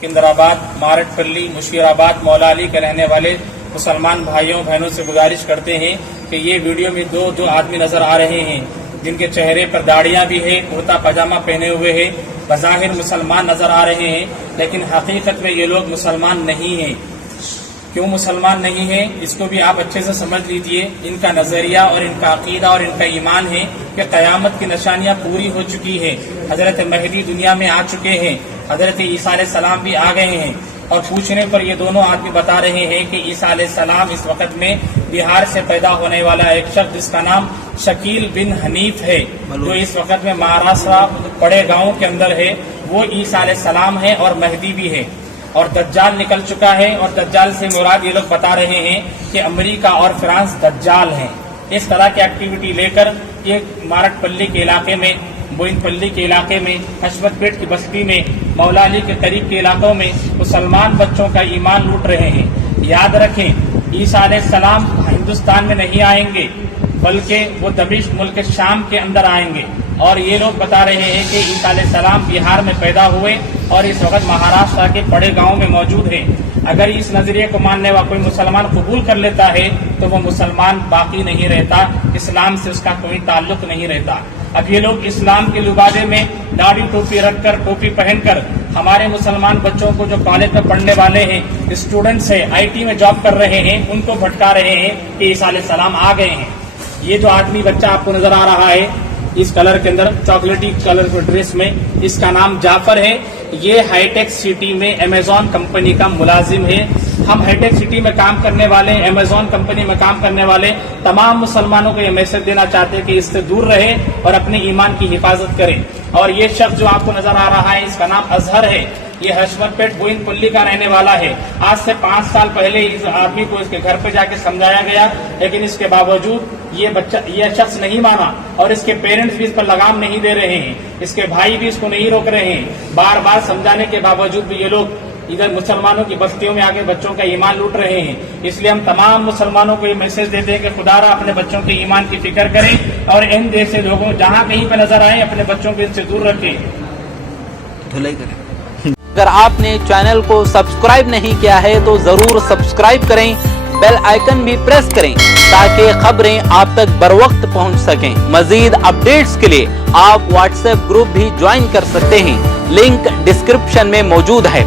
सिकंदराबाद, मारटपल्ली, मुशीराबाद, मौला अली के रहने वाले मुसलमान भाइयों बहनों से गुजारिश करते हैं कि ये वीडियो में दो आदमी नजर आ रहे हैं जिनके चेहरे पर दाढ़ियां भी है, कुर्ता पजामा पहने हुए हैं, बज़ाहिर मुसलमान नजर आ रहे हैं, लेकिन हकीकत में ये लोग मुसलमान नहीं हैं। क्यों मुसलमान नहीं है इसको भी आप अच्छे से समझ लीजिए। इनका नजरिया और इनका अकीदा और इनका ईमान है कि क़यामत की निशानियां पूरी हो चुकी है। हजरत महदी दुनिया में आ चुके हैं, हजरत ईसा अलैहिस्सलाम भी आ गए हैं। और पूछने पर ये दोनों आदमी बता रहे हैं कि ईसा अलैहिस्सलाम इस वक्त में बिहार से पैदा होने वाला एक शख्स जिसका नाम शकील बिन हनीफ है, जो इस वक्त में महाराष्ट्र बड़े गांव के अंदर है, वो ईसा अलैहिस्सलाम है और महदी भी है। और दज्जाल निकल चुका है, और दज्जाल से मुराद ये लोग बता रहे हैं कि अमेरिका और फ्रांस दज्जाल हैं। इस तरह की एक्टिविटी लेकर ये मारटपल्ली के इलाके में, बोइनपल्ली के इलाके में, हशमतपेट की बस्ती में, मौला अली के करीब के इलाकों में मुसलमान बच्चों का ईमान लूट रहे हैं। याद रखें, ईसा अलैहिस्सलाम हिंदुस्तान में नहीं आएंगे, बल्कि वो दमिश्क मुल्क शाम के अंदर आएंगे। और ये लोग बता रहे हैं कि ईसा अलैहिस्सलाम बिहार में पैदा हुए और इस वक्त महाराष्ट्र के बड़े गांव में मौजूद हैं। अगर इस नजरिए को मानने वाला कोई मुसलमान कबूल कर लेता है तो वो मुसलमान बाकी नहीं रहता, इस्लाम से उसका कोई ताल्लुक नहीं रहता। अब ये लोग इस्लाम के लुबादे में दाढ़ी टोपी रखकर, टोपी पहनकर हमारे मुसलमान बच्चों को जो कॉलेज में पढ़ने वाले हैं, स्टूडेंट्स हैं, IT में जॉब कर रहे हैं, उनको भटका रहे हैं कि ईसा अलैहिस्सलाम आ गए हैं। ये जो आदमी बच्चा आपको नजर आ रहा है इस कलर के अंदर, चॉकलेटी कलर के ड्रेस में, इसका नाम जाफर है। ये हाईटेक सिटी में अमेजॉन कंपनी का मुलाजिम है। हम हाईटेक सिटी में काम करने वाले, अमेजॉन कंपनी में काम करने वाले तमाम मुसलमानों को ये मैसेज देना चाहते हैं कि इससे दूर रहे और अपने ईमान की हिफाजत करें। और ये शख्स जो आपको नजर आ रहा है इसका नाम अजहर है। ये हशमतपेट बोइनपल्ली का रहने वाला है। आज से 5 साल पहले इस आदमी को इसके घर पे जाके समझाया गया, लेकिन इसके बावजूद ये शख्स नहीं माना और इसके पेरेंट्स भी इस पर लगाम नहीं दे रहे हैं, इसके भाई भी इसको नहीं रोक रहे हैं। बार बार समझाने के बावजूद भी ये लोग इधर मुसलमानों की बस्तियों में आके बच्चों का ईमान लूट रहे हैं। इसलिए हम तमाम मुसलमानों को ये मैसेज देते हैं कि खुदारा अपने बच्चों के ईमान की फिक्र करें और इन जैसे लोगों जहां कहीं पे नजर आए अपने बच्चों को इनसे दूर रखें। धुलाई करें। अगर आपने चैनल को सब्सक्राइब नहीं किया है तो जरूर सब्सक्राइब करें, बेल आइकन भी प्रेस करें ताकि खबरें आप तक बर वक्त पहुंच सकें। मजीद अपडेट्स के लिए आप व्हाट्सएप ग्रुप भी ज्वाइन कर सकते हैं, लिंक डिस्क्रिप्शन में मौजूद है।